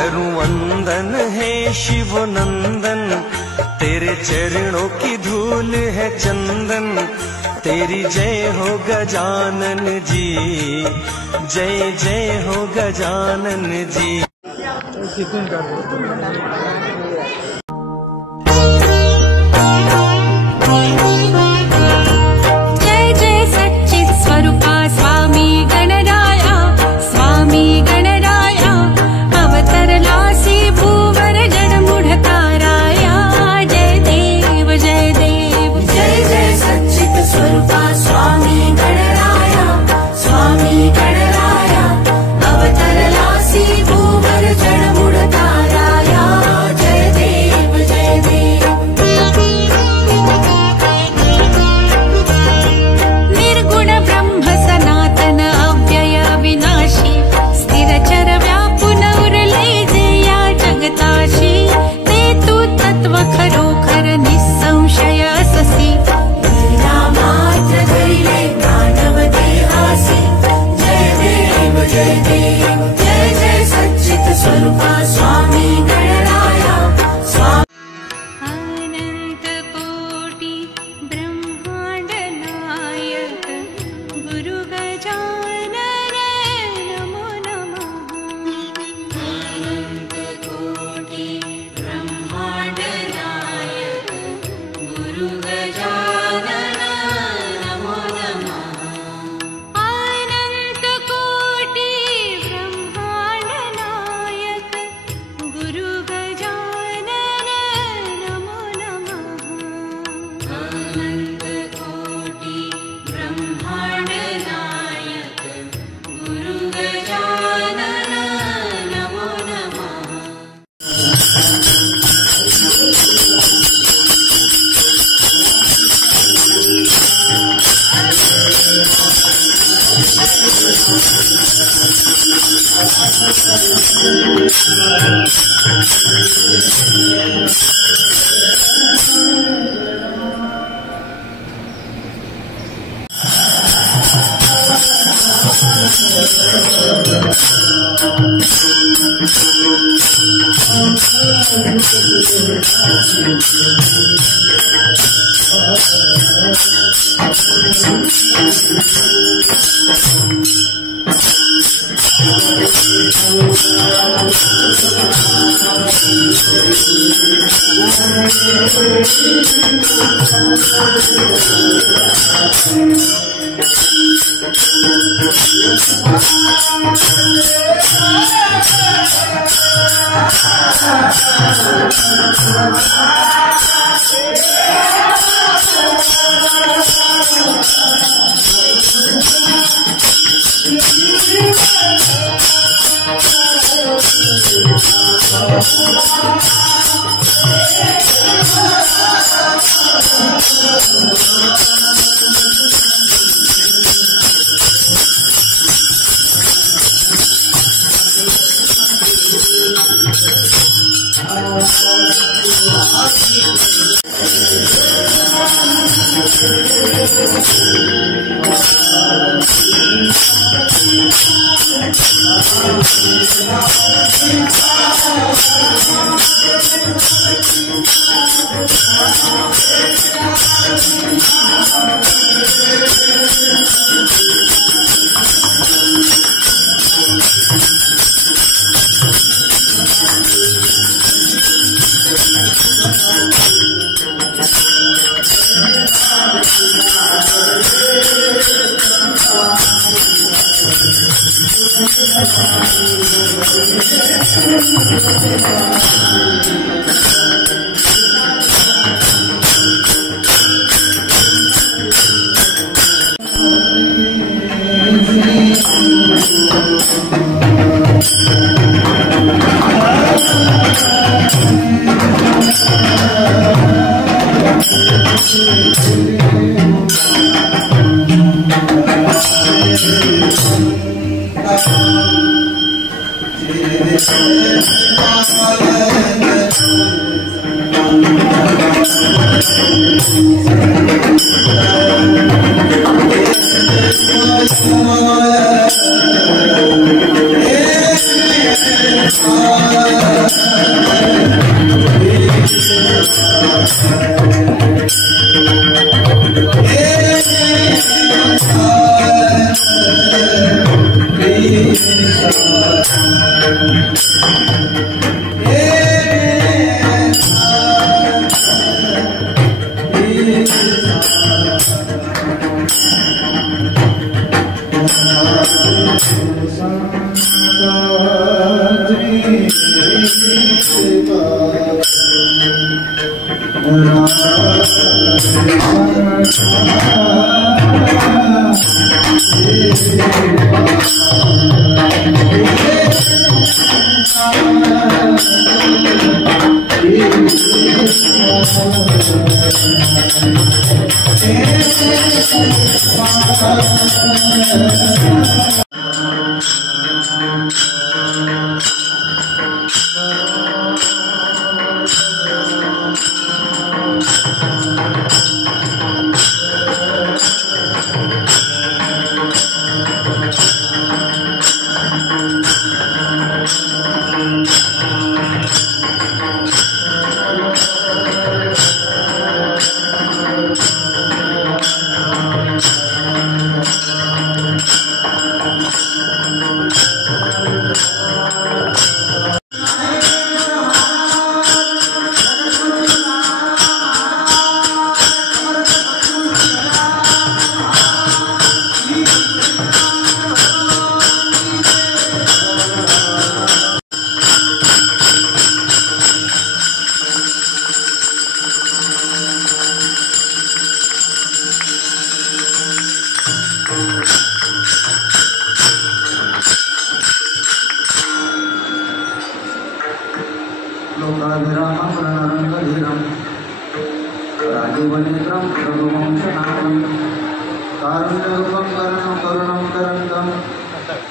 करूं वंदन हे शिव नंदन, तेरे चरणों की धूल है चंदन। तेरी जय हो गजानन जी, जय जय हो गजानन जी। जय जय सच्चित स्वरूपा स्वामी गणराया, स्वामी गणराया अवतरलासी भूवर जडमूढ ताराया। जय देव जय देव, जय जय सच्चित स्वरूपा स्वामी गणराया, स्वामी गणराया अवतरलासी भूवर जडमूढ ताराया। जय देव जय देव। निर्गुण ब्रह्म सनातन अव्यय विनाशी, स्थिरचर व्यापुन उरले जे या जगताशी। ते तू तत्व खरोखर निसंशय अससी, मात्र धरिले मानव देहासी। जय देव जय देव, जय जय सच्चित स्वरूपा स्वामी गणराया, स्वामी अनंत कोटि ब्रह्मांड नायक गुरु गजानन नमो नमः। अनंत कोटि ब्रह्मांड नायक गुरु गजानन नमो नमः। अनंत कोटि ब्रह्मांड नायक गुरु गजानन नमो नमः। अनंत कोटि ब्रह्मांड नायक गुरु गजानन नमो नमः।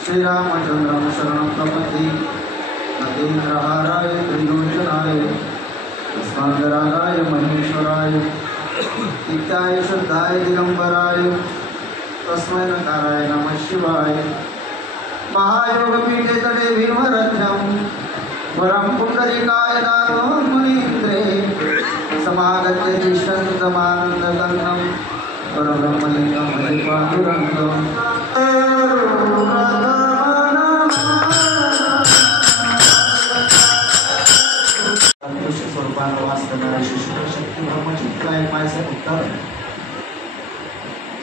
श्रीरामचंद्रं शरणं प्रपद्ये नगेन्द्रहाराय त्रिलोचनाय स्कंदरागाय महेश्वराय नित्याय शुद्धाय दिगंबराय तस्मै नकाराय नमः शिवाय। महायोगपीठे तटे भीमरथ्यं वरं पुंडरीकाय दातो मुनीन्द्रे समागत्य तिष्ठन्तमानन्दकन्दं परब्रह्मलिङ्गं भजे पाण्डुरङ्गम्।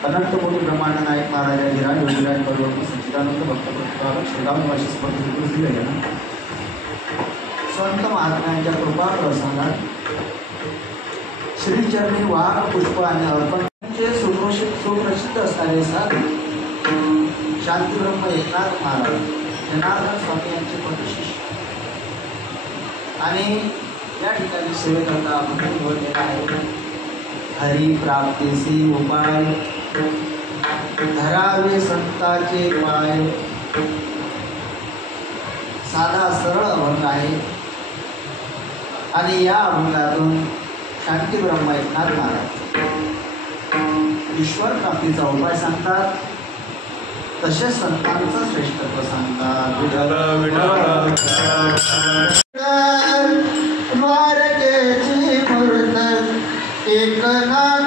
अनंत कोटी ब्रह्मांड नायक महाराजांजीरा योगीराज परवर्ती सच्चिदानंद भक्त प्रतिपादक श्रीराम निवासी स्पर्धेतून दिलेल्या संत महात्म्यांच्या कृपा प्रसंगात श्रीचरणी वाहन पुष्प आणि अर्पणचे सुप्रसिद्ध असणारे साधू शांतीब्रह्म एकनाथ महाराज जनार्दन स्वामी यांचे प्रतिशिष्य आणि या ठिकाणी सेवेकरता आपण निवडलेला आहे। हरी प्राप्तीसी उपाय धरावे संताचे पाय साधा सरळ अभंग आहे आणि या अभंगातून शांती ब्रह्म एकनाथ महाराज ईश्वर प्राप्तीचा उपाय सांगतात, तसेच संतांचं श्रेष्ठत्व सांगतात। द्वारकेची मूर्त एकनाथा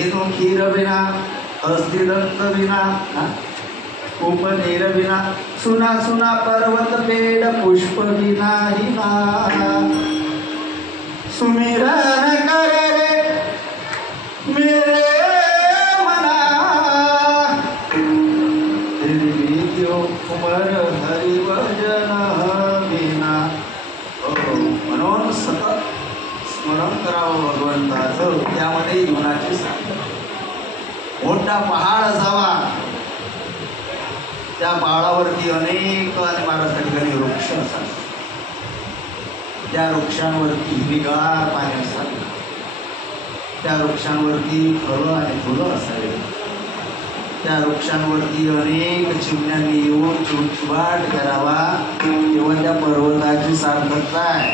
धेनु खीर विना हस्ती दत्त विना उपनीर विना सुना सुना पर्वत पेड़ पुष्प विना हिना सुमिरन करे रे मेरे मना उमर हरि भजन विना म्हणून सतत स्मरण करावं भगवंताचं. त्यामध्ये जीवनाची साधना. मोठा पहाड असावा, त्या पहाडावरती अनेक आणि महाराष्ट्र ठिकाणी वृक्ष असावे, त्या वृक्षांवरती हिरवीगार पाणी असावे, त्या वृक्षांवरती फळं आणि फुलं असावे, त्या वृक्षांवरती अनेक चिमण्यांनी येऊन चिवचिवाट करावा. तेव्हा त्या पर्वताची सार्थकता आहे,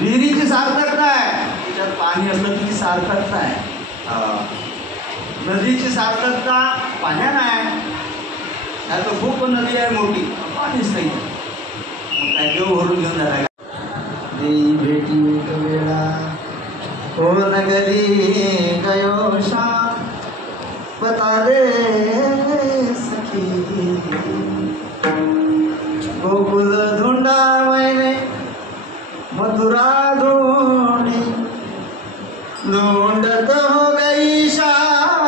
विहिरीची सार्थकता आहे, त्याच्यात पाणी असलं की ती सार्थकता आहे. नदीची सार्थकता पाण्यानं आहे. त्यात खूप नदी आहे मोठी, पाणीच नाही. मग काय देव भरून घेऊन जाणार का? देई भेटी एक वेळा हो नगरी गयो शाम बता दे सखी गोकुल ढूंढा मैंने मथुरा ढूंढी ढूंढत हो गई शाम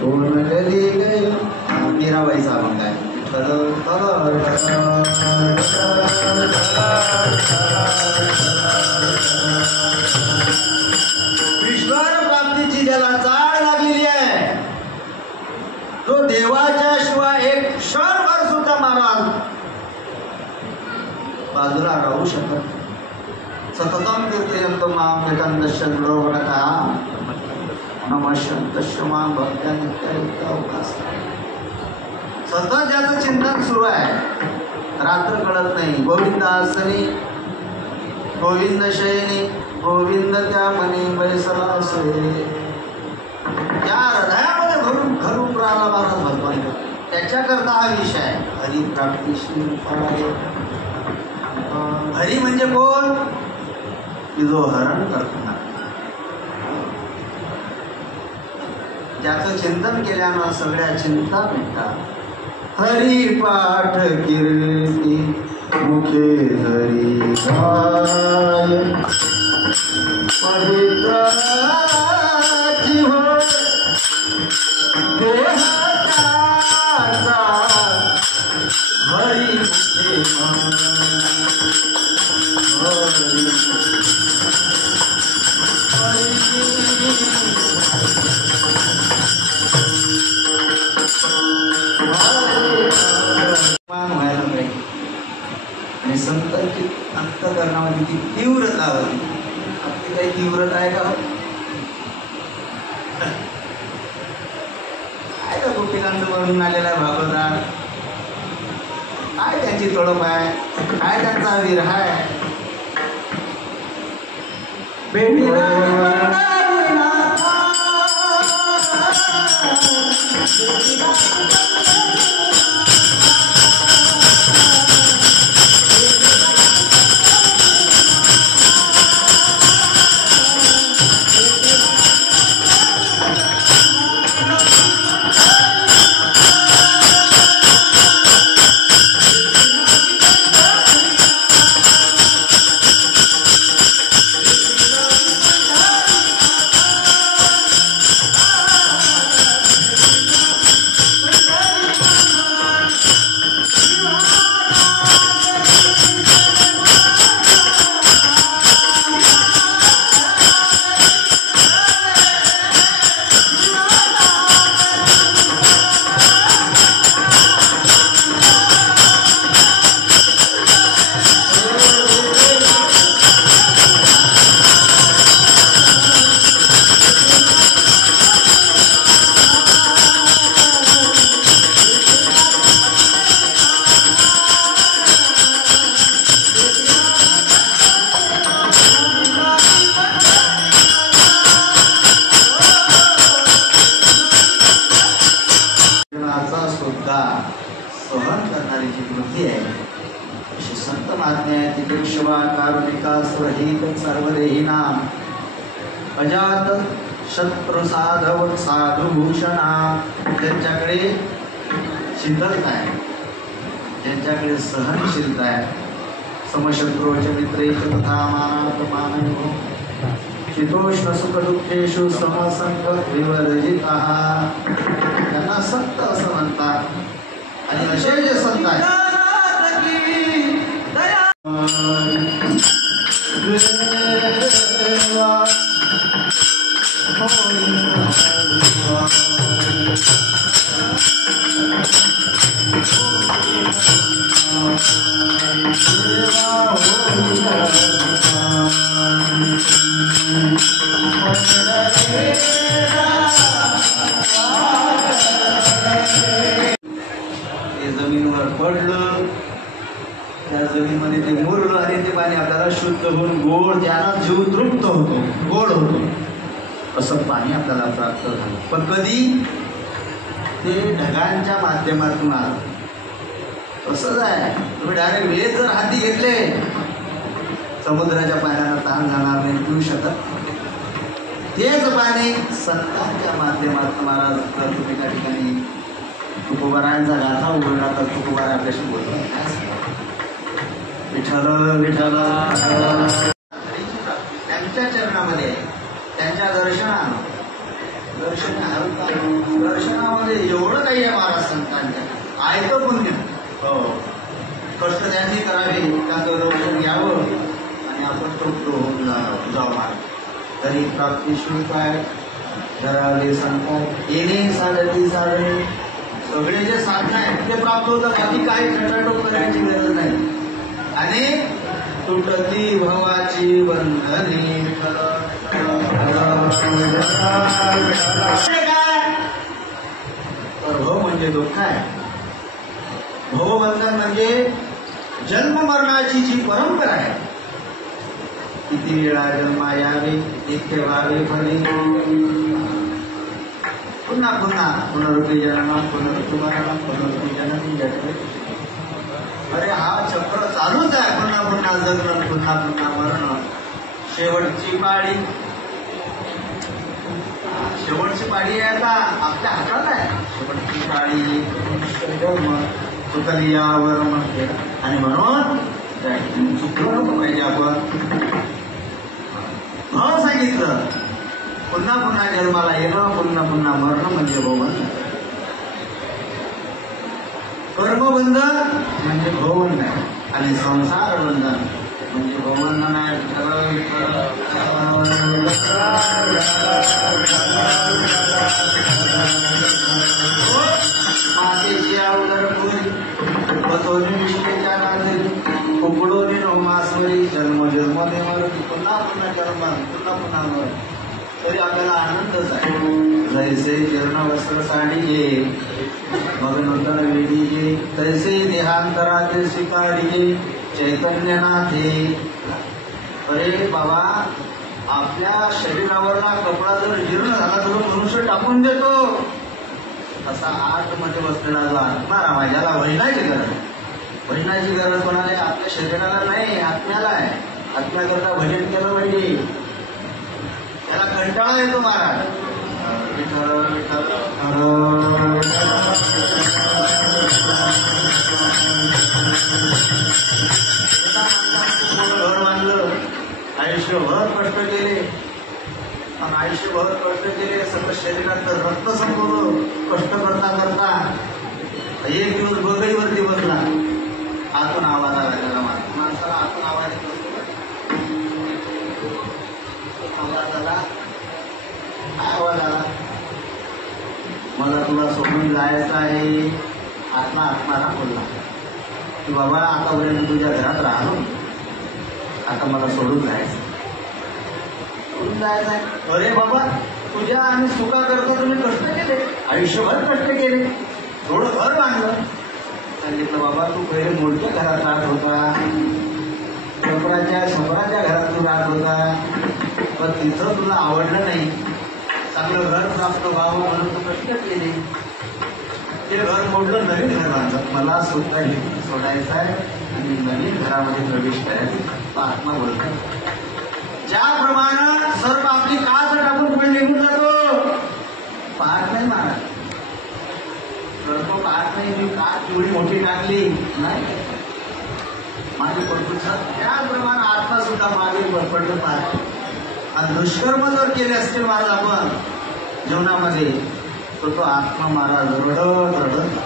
हो नगरी गयो. मीराबाईचा अभंग आहे. ईश्वर प्राप्तीची ज्याला चाळ लागलेली आहे, तो देवाच्या शिवाय एक क्षणभर सुद्धा महाराज बाजूला राहू शकत. सततम कीर्तयन्तो मां विकंदस्य गुणवत्ता नमस्यन्तस्य मां भक्त्या नित्यायुक्ता. सतत ज्याचं चिंतन सुरू आहे, रात्र कळत नाही. गोविंद आसनी गोविंद शयनी गोविंद त्या मनी बैसला असे. त्या हृदयामध्ये भरून घरून राहिला महाराज भगवान. त्याच्याकरता हा विषय आहे. हरी प्राप्ती श्री. हरी म्हणजे कोण? की जो हरण करतो, ज्याचं चिंतन केल्यानं सगळ्या चिंता मिटतात. हरी पाठ कीर्ती मुखे हरी गाय पवित्र जीवन देहाचा हरी मुखे व्हायला पाहिजे. आणि संतांची अंतःकरणामध्ये ती तीव्रता होती. आपली काही तीव्रता आहे का? काय का गोपीकांत बनून आलेला आहे भागवतात, काय त्यांची तडप आहे, काय त्यांचा विरह आहे. स्वहित सर्वदेहिनां अजात शत्रु साधव साधु भूषणा. त्यांच्याकडे शीतलता आहे, ज्यांच्याकडे सहनशीलता आहे. समशत्रूच मित्रेच तथा मानात मानयो शीतोष्ण सुख दुःखेषु समसंग विवर्जितः. त्यांना संत असं म्हणतात. आणि असे जे संत आहेत जमिनीवर पडलं, त्या जमिनीमध्ये ते मुरलं आणि ते पाणी आपल्याला शुद्ध होऊन गोड, ज्याला जीव तृप्त होतो, गोड होतो, असं पाणी आपल्याला प्राप्त झालं. पण कधी? ते ढगांच्या माध्यमातून आलं. तसंच आहे, तुम्ही डायरेक्ट वेध जर हाती घेतले समुद्राच्या पाण्याला ताण जाणार नाही, पिऊ शकत. तेच पाणी संतांच्या माध्यमातून महाराज जर तुम्ही त्या ठिकाणी तुकोबारायांचा गाथा उघडला तर तुकोबारा आपल्याशी बोलतात, विठ्ठल विठ्ठल. त्यांच्या चरणामध्ये, त्यांच्या दर्शनामध्ये एवढं काही आहे महाराज संतांच्या. ऐकं पुण्य, हो, कष्ट त्यांनी करावे, त्यांचं दर्शन घ्यावं आणि आपण तृप्त होऊन जावं. तरी प्राप्ती शुल्क आहे, धरावे सांगतात येणे साधती साधने. सगळे जे साधन आहेत ते प्राप्त होतात, बाकी काही खटाटोप करायची गरज नाही. आणि तुटती भवाची बंधने. तर भव म्हणजे दुःख आहे. भवबंधन म्हणजे जन्म मरणाची जी परंपरा आहे. किती वेळा जन्मा यावे, इतके व्हावे फले, पुन्हा पुन्हा पुनरुक्ती जन्म पुनरुक्ती मरण पुनरुक्ती जन्म जन्म. अरे हा चक्र चालूच आहे, पुन्हा पुन्हा जगणं, पुन्हा पुन्हा मरण. शेवटची पाळी, शेवटची पाळी आहे आता आपल्या हातात आहे. शेवटची पाळी जन्म चुकली यावर म्हणते. आणि म्हणून चुकलं नको पाहिजे आपण. भाव सांगितलं, पुन्हा पुन्हा जन्माला येणं, पुन्हा पुन्हा मरणं म्हणजे भवबंधन. कर्मबंधन म्हणजे भवबंधन आणि संसार बंधन म्हणजे भवबंधन आहे. मातेची अवघड पुरी पतोनी विष्णेच्या राधरी कुकडोनी नवमासवरी जन्म जन्म देवरी. पुन्हा पुन्हा जन्म, पुन्हा पुन्हा मर. तरी आपल्याला आनंदच आहे. जैसे चरण वस्त्र साडी घे मग नूतन वेदी घे, तैसे देहांतराचे स्वीकारी घे चैतन्यनाथे. अरे बाबा, आपल्या शरीरावरला कपडा जर जीर्ण झाला तर मनुष्य टाकून देतो. असा आतमध्ये बसलेला जो आत्मा रामा, ज्याला भजनाची गरज. भजनाची गरज कोणाला? आपल्या शरीराला नाही, आत्म्याला आहे. आत्म्याकरता भजन केलं पाहिजे. त्याला कंटाळा येतो महाराज. विठ्ठल विठ्ठल घर बांधलं, आयुष्यभर कष्ट केले, आयुष्यभर कष्ट केले, सगळं शरीरात रक्त संपवलं कष्ट करता करता. एक दिवस बगईवरती बसला, आतून आवाज आला त्याला. माणसाला आतून आवाज येतो, आवाज आला. काय आवाज आला? मला तुला सोडून जायचं आहे. आत्माला बोलला की बाबा, आतापर्यंत तुझ्या घरात राहिलो, आता मला सोडून जायचं. सोडून जायचं आहे? अरे बाबा, तुझ्या आणि सुखाकरता तुम्ही कष्ट केले, आयुष्यभर कष्ट केले, थोडं घर बांधलं. सांगितलं बाबा, तू पहिले मोठ्या घरात राहत होता, छपराच्या घरात तू राहत होता, पण तिथं तुला आवडलं नाही. चांगलं घर प्राप्त व्हावं म्हणून तू कष्ट केले. ते घर मोडलं, नवीन घर बांधलं. मला सोडायचं आहे आणि नवीन घरामध्ये प्रवेश करायचा. आत्मा बोलतो, त्याप्रमाणे सर्प आपली काच टाकून पुढे निघून जातो. पाहत नाही महाराज, सर्प पाहत नाही. मी काच एवढी मोठी टाकली नाही मागे पडतो. त्याप्रमाणे आत्मा सुद्धा मागे पडतो पाहतो. आणि दुष्कर्म जर केले असतील महाराज आपण जीवनामध्ये, तो आत्मा महाराज रडत रडत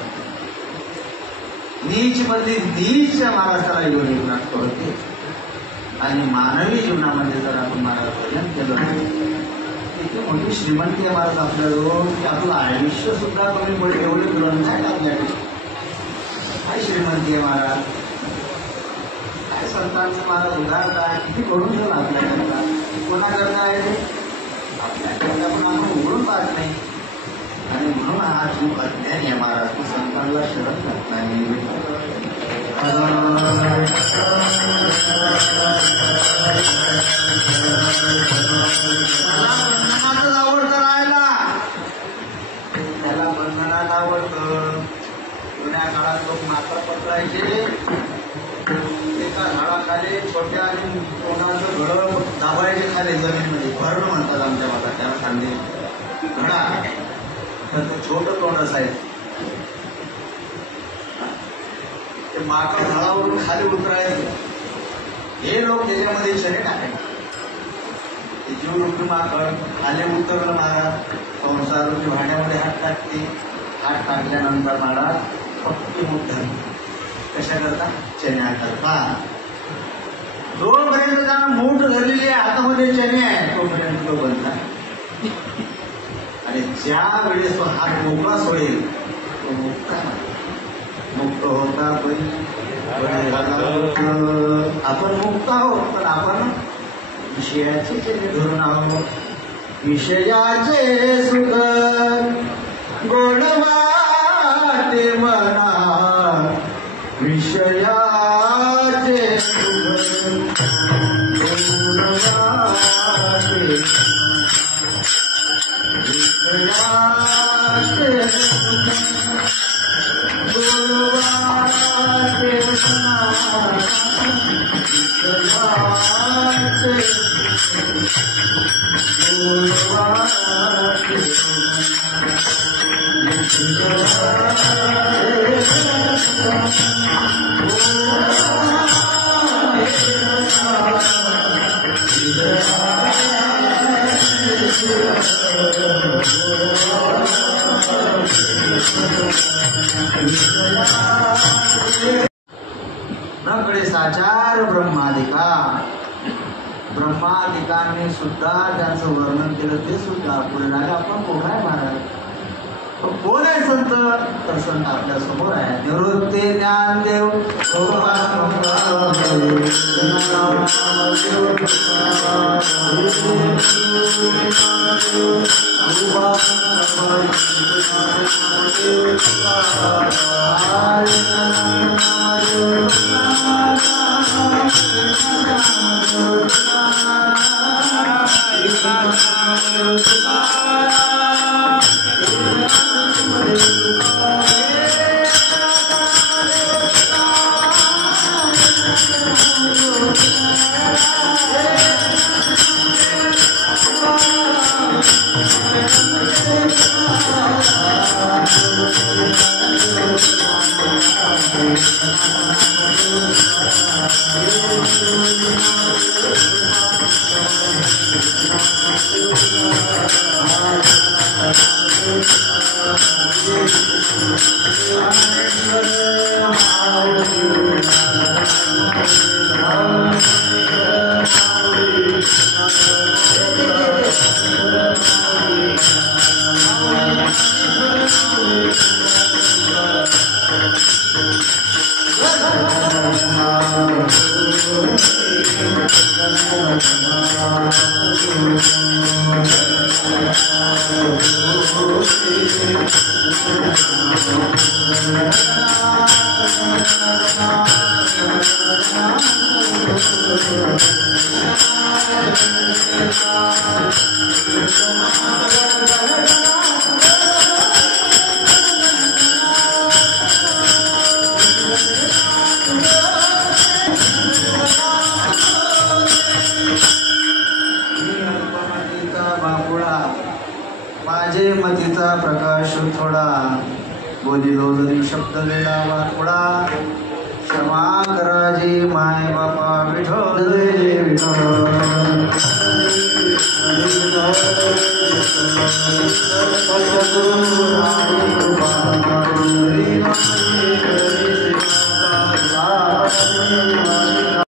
नीच मध्ये नीच महाराष्ट्राला एवढी प्राप्त होते. आणि मानवी जीवनामध्ये जर आपण महाराज भजन केलं, इतकी मोठी श्रीमंती आहे महाराज आपल्याजवळ की आपलं आयुष्य सुद्धा कमी पडेल एवढे ग्रंथ आहेत आपल्याकडे. काय श्रीमंती आहे महाराज, काय संतांचं महाराज उदाहरण काय किती करून ठेवलं आपल्याकरता. कोणाकरता आहे ते आपल्याकरता, पण आपण उघडून पाहत नाही. आणि म्हणून हा जीव अज्ञानी आहे महाराज, तो संतांना शरण जात नाही. बंधनातच आवडतं राहायला, त्याला बंधनात आवडतं. जुन्या काळात लोक माता पकडायचे, एका झाडाखाली छोट्या आणि तोंडाचं घड दाबायचे खाली जमीनमध्ये. भरण म्हणतात आमच्या भागात त्याला, खांदे घडा, तर ते छोटं तोंड असायचं. ते माकड झाडावरून खाली उतरायचं, हे लोक त्याच्यामध्ये शरीर टाकायचे. ते जीवरूपी माकड खाली उतरलं महाराज, संसारूपी भांड्यामध्ये हात टाकते. हात टाकल्यानंतर महाराज पक्की मूठ धरते. कशा करता? चण्या करता. जोपर्यंत त्यांना मूठ धरलेली आहे, हातामध्ये चणे आहे, तोपर्यंत तो बनला. आणि ज्या वेळेस तो हात मोकळा सोडेल, तो मुक्त होता. आपण मुक्त आहोत, पण आपण विषयाचे चणे धरून आहोत. विषयाचे सुख गोड वाटे मना, विषयाचे सुख गोड वाटे, विषयाचे सुख गोड वाटे, नकडे साचार ब्रह्मादिका. ब्रह्मादिकांनी सुद्धा त्यांचं वर्णन केलं, ते सुद्धा पुढे आपण कोण आहे महाराज? कोण आहे संत? तर संत आपल्या समोर आहे. निवृत्ती ज्ञानदेव बोलिलो जरी शब्द वेळा वाकुडा क्षमा कराजी माय बापा विठ्ठल जय विठ्ठल कृपा